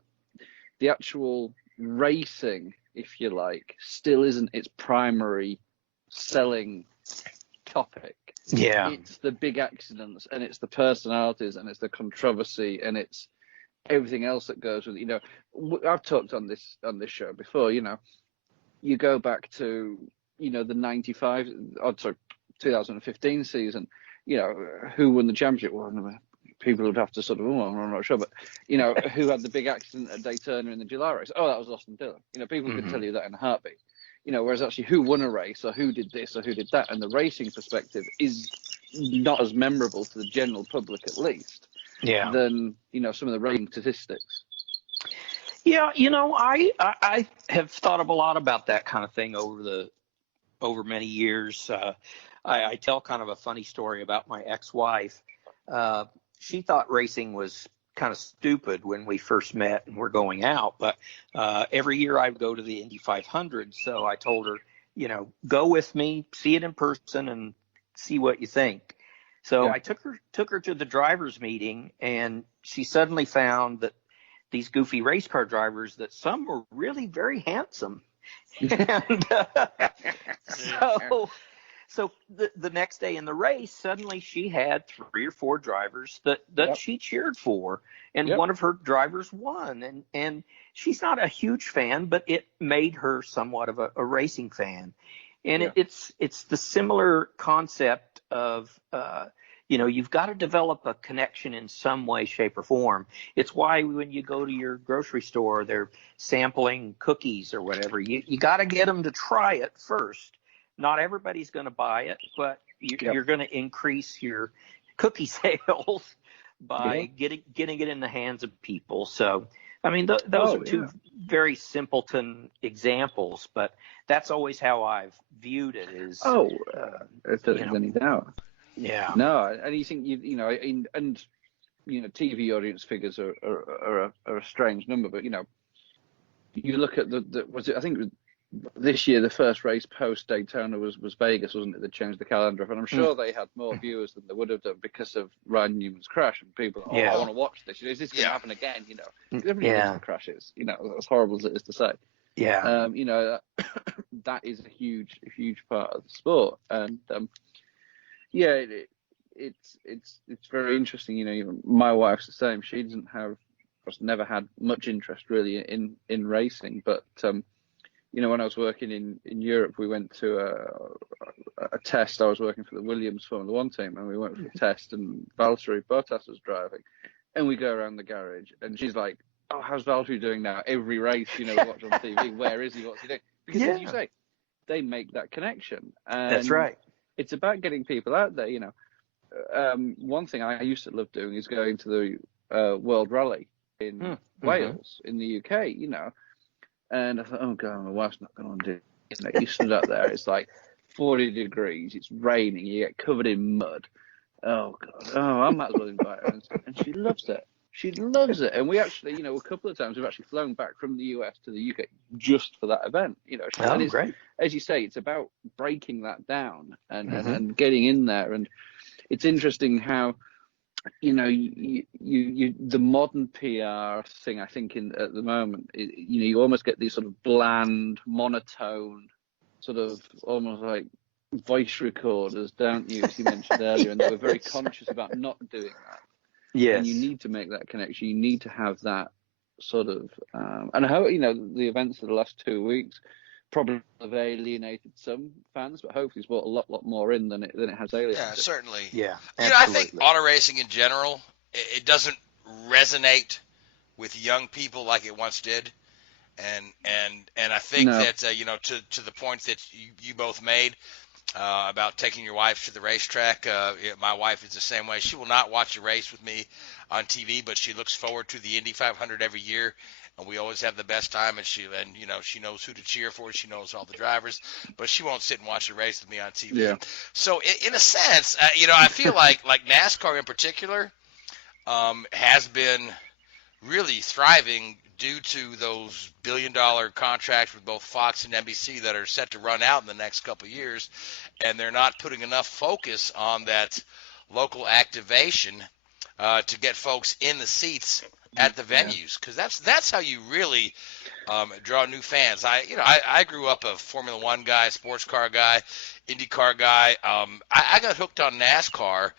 the actual racing, if you like, still isn't its primary selling topic. Yeah. It's the big accidents, and it's the personalities, and it's the controversy, and it's everything else that goes with it. You know, I've talked on this show before, you know, you go back to, you know, the 2015 season, you know, who won the championship? Well, people would have to sort of, I'm not sure, but, you know, who had the big accident at Daytona in the July race? Oh, that was Austin Dillon. You know, people could tell you that in a heartbeat. You know, whereas actually who won a race, or who did this, or who did that, and the racing perspective is not as memorable to the general public, at least, than, you know, some of the racing statistics. Yeah, you know, I have thought of a lot about that kind of thing over many years. I tell kind of a funny story about my ex-wife. She thought racing was kind of stupid when we first met and we're going out, but every year I would go to the Indy 500. So I told her, you know, go with me, see it in person, and see what you think. So I took her to the drivers' meeting, and she suddenly found that these goofy race car drivers, that some were really very handsome. And so the next day in the race, suddenly she had 3 or 4 drivers that she cheered for, and one of her drivers won. And she's not a huge fan, but it made her somewhat of a racing fan. And it's the similar concept of, you know, you've got to develop a connection in some way, shape, or form. It's why when you go to your grocery store, they're sampling cookies or whatever. You got to get them to try it first. Not everybody's going to buy it, but you're going to increase your cookie sales by getting it in the hands of people. So, I mean, those are 2 very simpleton examples, but that's always how I've viewed it. Is if there's any doubt. Yeah. No, and you think you know, and you know, TV audience figures are a strange number, but you know, you look at I think it was this year, the first race post Daytona was Vegas, wasn't it? That changed the calendar, and I'm sure they had more viewers than they would have done because of Ryan Newman's crash. And people, I want to watch this. Is this going to happen again? You know, everybody knows the crashes. You know, as horrible as it is to say. Yeah. You know, that is a huge part of the sport, and it's very interesting. You know, even my wife's the same. She never had much interest really in racing, but you know, when I was working in Europe, we went to a test. I was working for the Williams Formula One team, and we went for a test, and Valtteri Bottas was driving, and we go around the garage, and she's like, "Oh, how's Valtteri doing now? Every race, you know, we watch on TV. Where is he? What's he doing?" Because as you say, they make that connection. And that's right. It's about getting people out there. You know, one thing I used to love doing is going to the World Rally in Wales, in the UK. You know. And I thought, oh God, my wife's not going to do it. You know, you stood up there, it's like 40 degrees, it's raining, you get covered in mud. Oh God, I might as well invite her. And she loves it. She loves it. And we actually, you know, a couple of times we've actually flown back from the US to the UK just for that event. You know, great. As you say, it's about breaking that down and getting in there. And it's interesting how, you know, you the modern PR thing, I think, at the moment, you know, you almost get these sort of bland, monotone, sort of almost like voice recorders, don't you, as you mentioned earlier, and they were very conscious about not doing that. Yes. And you need to make that connection. You need to have that sort of, and I hope, you know, the events of the last 2 weeks probably have alienated some fans, but hopefully it's brought a lot more in than it has alienated. Yeah, certainly. Yeah, you know, I think auto racing in general, it doesn't resonate with young people like it once did, and I think that you know, to the points that you both made about taking your wife to the racetrack. My wife is the same way. She will not watch a race with me on TV, but she looks forward to the Indy 500 every year. And we always have the best time, and you know, she knows who to cheer for. She knows all the drivers, but she won't sit and watch a race with me on TV. Yeah. So in a sense, you know, I feel like NASCAR in particular has been really thriving due to those billion-dollar contracts with both Fox and NBC that are set to run out in the next couple of years, and they're not putting enough focus on that local activation to get folks in the seats at the venues, because that's how you really draw new fans. I grew up a Formula One guy, sports car guy, IndyCar guy. I got hooked on NASCAR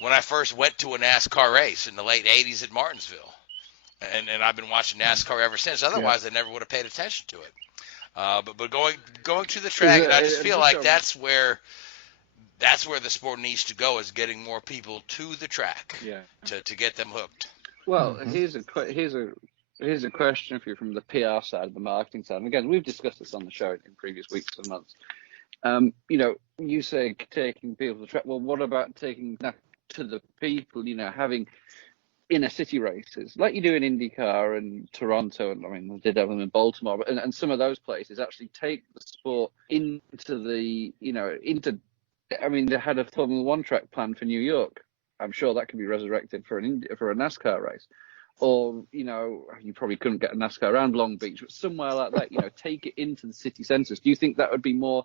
when I first went to a NASCAR race in the late 80s at Martinsville. And I've been watching NASCAR ever since. Otherwise, I never would have paid attention to it. But going to the track, and I just feel like that's where the sport needs to go, is getting more people to the track to get them hooked. Well, here's a question for you from the PR side, the marketing side. And again, we've discussed this on the show in previous weeks and months. You say taking people to the track. Well, what about taking that to the people? Having inner city races like you do in IndyCar and Toronto, and I mean they did have them in Baltimore, but and some of those places actually take the sport into the I mean they had a Formula One track planned for New York. I'm sure that could be resurrected for a NASCAR race, or you probably couldn't get a NASCAR around Long Beach, but somewhere like that, take it into the city centres. Do you think that would be more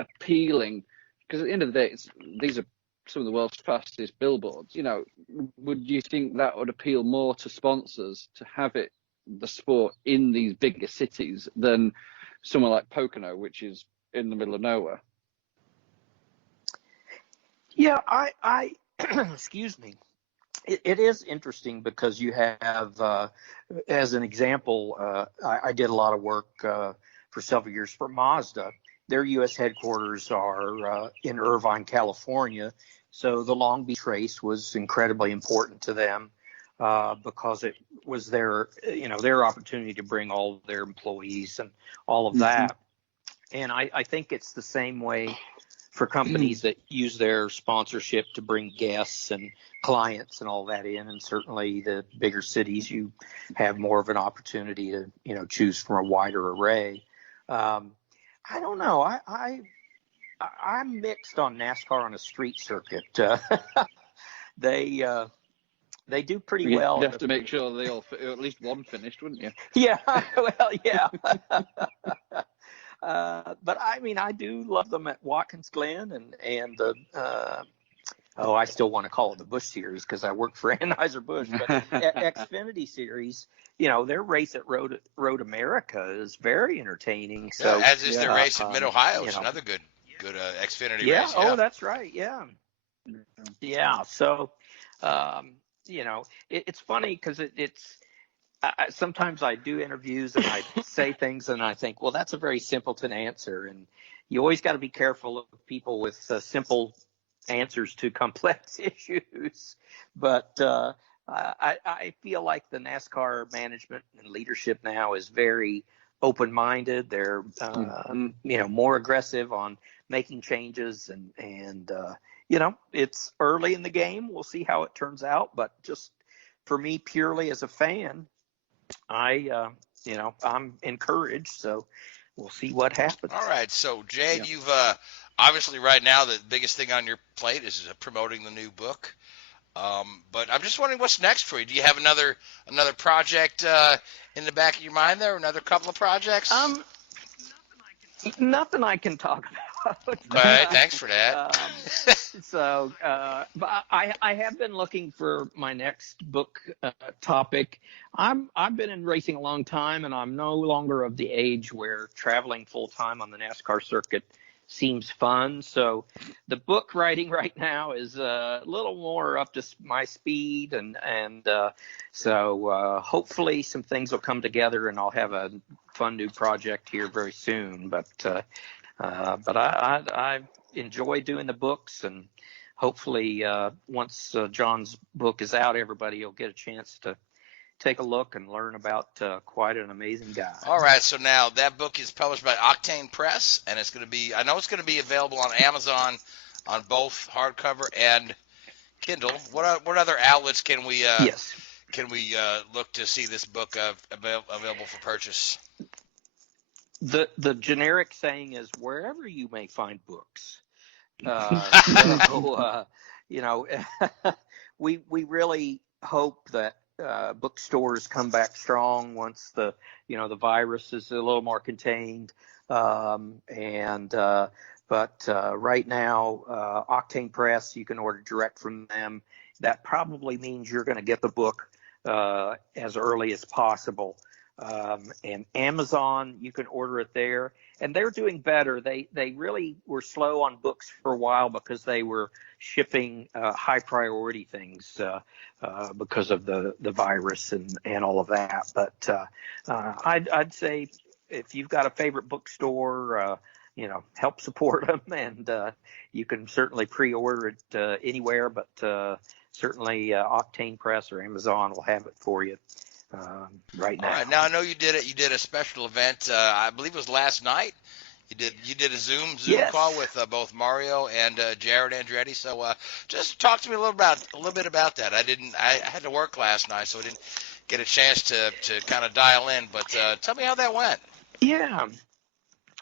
appealing? Because at the end of the day, these are some of the world's fastest billboards. Would you think that would appeal more to sponsors to have the sport in these bigger cities than somewhere like Pocono, which is in the middle of nowhere? Yeah, I excuse me. It is interesting because you have, as an example, I did a lot of work for several years for Mazda. Their U.S. headquarters are in Irvine, California. So the Long Beach race was incredibly important to them because it was their opportunity to bring all their employees and all of that. And I think it's the same way for companies that use their sponsorship to bring guests and clients and all that in. And certainly the bigger cities, you have more of an opportunity to choose from a wider array. I don't know. I'm mixed on NASCAR on a street circuit. They do pretty well. You'd have to make sure they all at least one finished, wouldn't you? Yeah, well, yeah. But I mean, I do love them at Watkins Glen and the I still want to call it the Busch Series because I work for Anheuser-Busch, but Xfinity Series, their race at Road America is very entertaining. So as is their race at Mid-Ohio. It's another good Xfinity race. Yeah. Oh, that's right. Yeah. Yeah. So, it's funny because it's sometimes I do interviews and I say things and I think, well, that's a very simpleton answer. And you always got to be careful of people with simple answers to complex issues. But I feel like the NASCAR management and leadership now is very open-minded. They're, more aggressive on making changes and it's early in the game. We'll see how it turns out. But just for me, purely as a fan, I'm encouraged. So we'll see what happens. All right. So Jade, you've obviously right now the biggest thing on your plate is promoting the new book. But I'm just wondering what's next for you. Do you have another project in the back of your mind there? Another couple of projects? Nothing I can talk about. All right, thanks for that. But I have been looking for my next book topic. I've been in racing a long time, and I'm no longer of the age where traveling full time on the NASCAR circuit seems fun. So the book writing right now is a little more up to my speed, and so hopefully some things will come together, and I'll have a fun new project here very soon. But I enjoy doing the books, and hopefully once John's book is out, everybody will get a chance to take a look and learn about quite an amazing guy. All right, so now that book is published by Octane Press, and I know it's going to be available on Amazon on both hardcover and Kindle. What other outlets can we look to see this book available for purchase? The generic saying is wherever you may find books. We really hope that bookstores come back strong once the virus is a little more contained, and But right now, Octane Press, you can order direct from them. That probably means you're going to get the book as early as possible. And Amazon, you can order it there. And they're doing better. They really were slow on books for a while because they were shipping high priority things because of the virus and all of that. But I'd say if you've got a favorite bookstore, help support them, and you can certainly pre-order it anywhere, but certainly Octane Press or Amazon will have it for you right now. All right, now I know you did it. You did a special event. I believe it was last night. You did a Zoom Yes. call with both Mario and John Andretti. So just talk to me a little bit about that. I had to work last night, so I didn't get a chance to kind of dial in. But tell me how that went. Yeah.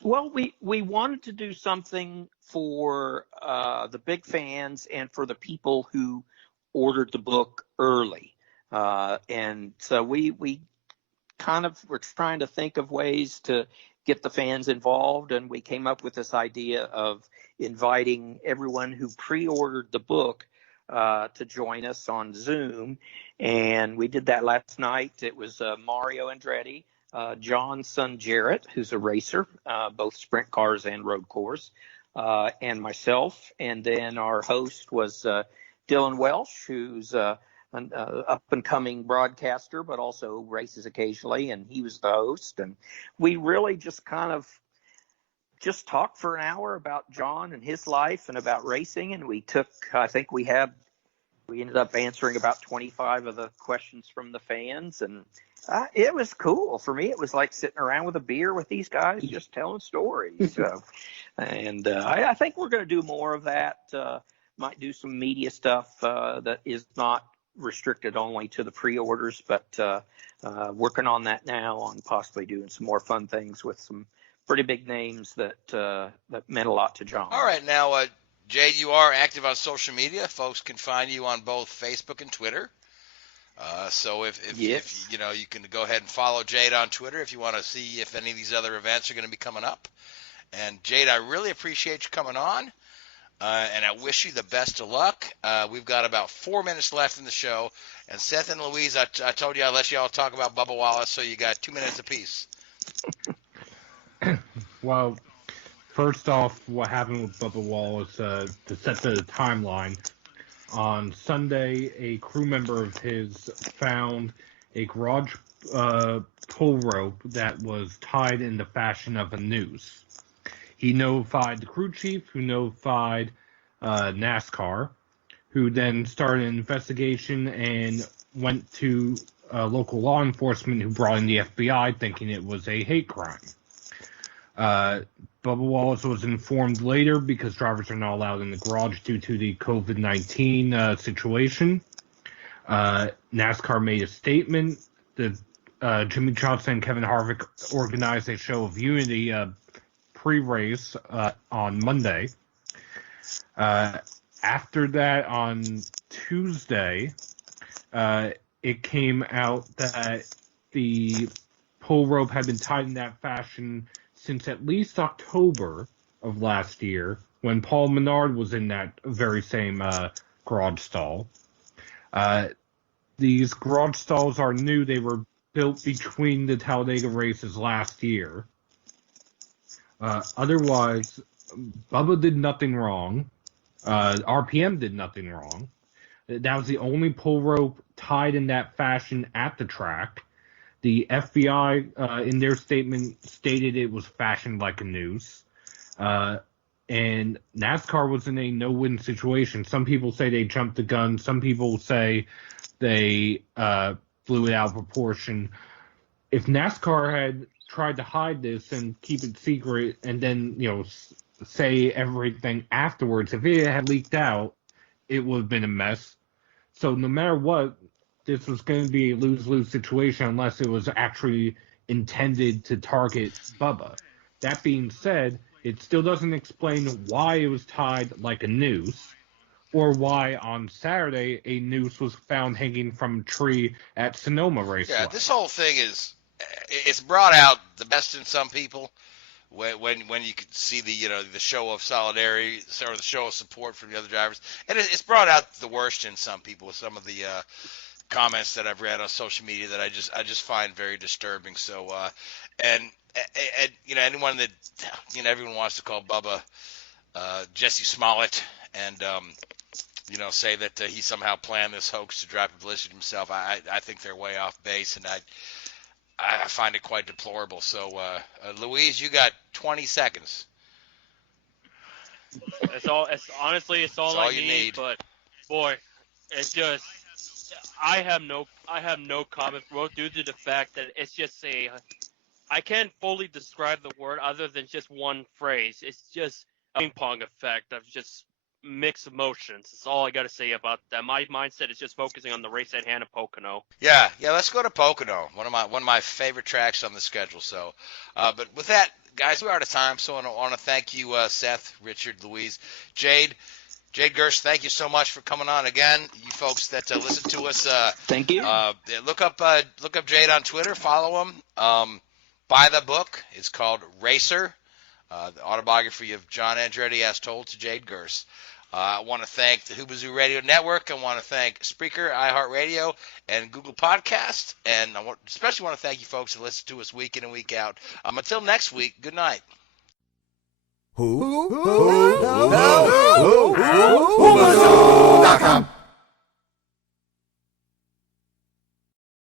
Well, we wanted to do something for the big fans and for the people who ordered the book early. And so we kind of were trying to think of ways to get the fans involved, and we came up with this idea of inviting everyone who pre-ordered the book to join us on Zoom. And we did that last night. It was Mario Andretti, John's son Jarrett, who's a racer, both sprint cars and road course, and myself. And then our host was Dylan Welsh, who's an up-and-coming broadcaster, but also races occasionally, and he was the host. And we really just kind of just talked for an hour about John and his life and about racing, and we ended up answering about 25 of the questions from the fans, and it was cool. For me, it was like sitting around with a beer with these guys just telling stories. And I think we're going to do more of that. Might do some media stuff that is not restricted only to the pre-orders, but working on that now, on possibly doing some more fun things with some pretty big names that meant a lot to John. All right, now Jade, you are active on social media. Folks can find you on both Facebook and Twitter. So if Yes. you can go ahead and follow Jade on Twitter if you want to see if any of these other events are going to be coming up. And Jade, I really appreciate you coming on. And I wish you the best of luck. We've got about 4 minutes left in the show. And Seth and Louise, I told you I'd let you all talk about Bubba Wallace, so you got 2 minutes apiece. Well, first off, what happened with Bubba Wallace, to set the timeline, on Sunday, a crew member of his found a garage pull rope that was tied in the fashion of a noose. He notified the crew chief, who notified NASCAR, who then started an investigation and went to local law enforcement, who brought in the FBI, thinking it was a hate crime. Bubba Wallace was informed later because drivers are not allowed in the garage due to the COVID-19 situation. NASCAR made a statement. Jimmy Johnson and Kevin Harvick organized a show of unity pre-race on Monday. After that, on Tuesday, it came out that the pull rope had been tied in that fashion since at least October of last year, when Paul Menard was in that very same garage stall. These garage stalls are new. They were built between the Talladega races last year. Otherwise, Bubba did nothing wrong. RPM did nothing wrong. That was the only pull rope tied in that fashion at the track. The FBI, in their statement, stated it was fashioned like a noose. And NASCAR was in a no-win situation. Some people say they jumped the gun. Some people say they blew it out of proportion. If NASCAR had tried to hide this and keep it secret and then, say everything afterwards, if it had leaked out, it would have been a mess. So no matter what, this was going to be a lose-lose situation unless it was actually intended to target Bubba. That being said, it still doesn't explain why it was tied like a noose, or why on Saturday a noose was found hanging from a tree at Sonoma Raceway. Yeah, this whole thing it's brought out the best in some people, when you could see the show of solidarity or the show of support from the other drivers, and it's brought out the worst in some people with some of the comments that I've read on social media that I just find very disturbing. So and anyone that everyone wants to call Bubba Jesse Smollett and say that he somehow planned this hoax to drive publicity to himself. I think they're way off base, and I find it quite deplorable. So, Louise, you got 20 seconds. It's all I need. But boy, it's just I have no comment due to the fact that it's just I can't fully describe the word other than just one phrase. It's just a ping pong effect of just mixed emotions. That's all I got to say about that. My mindset is just focusing on the race at hand of Pocono. Yeah. Let's go to Pocono. One of my favorite tracks on the schedule. So, but with that, guys, we're out of time. So I want to thank you, Seth, Richard, Louise, Jade Gurss. Thank you so much for coming on again. You folks that listen to us. Thank you. Look up Jade on Twitter. Follow him. Buy the book. It's called Racer. The autobiography of John Andretti as told to Jade Gurss. I want to thank the Hoobazoo Radio Network. I want to thank Spreaker, iHeartRadio, and Google Podcast. And especially want to thank you folks that listen to us week in and week out. Until next week, good night. Who?